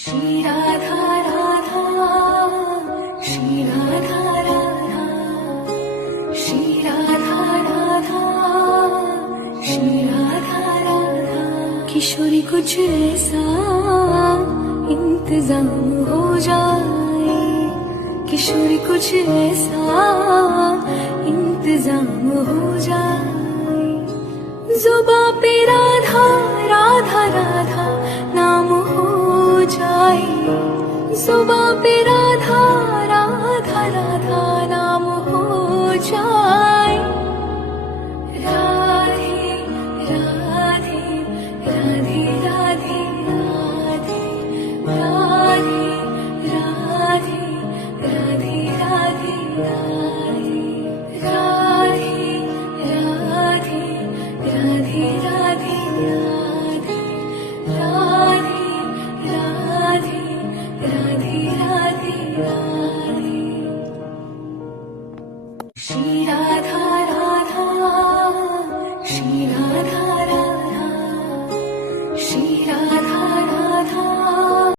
श्री राधा राधा, श्री राधा राधा, श्री राधा राधा, श्री राधा राधा। किशोरी कुछ ऐसा इंतजाम हो जाए, किशोरी कुछ ऐसा इंतजाम हो जाए। जुबां पे राधा राधा राधा नाम हो जाए, जुबां पे राधा राधा राधा नाम हो जाए। राधे राधे राधे राधे राधे, राधे राधे राधे राधे राधे, राधे राधे राधे राधे राधे, राधे राधे राधे राधे राधे।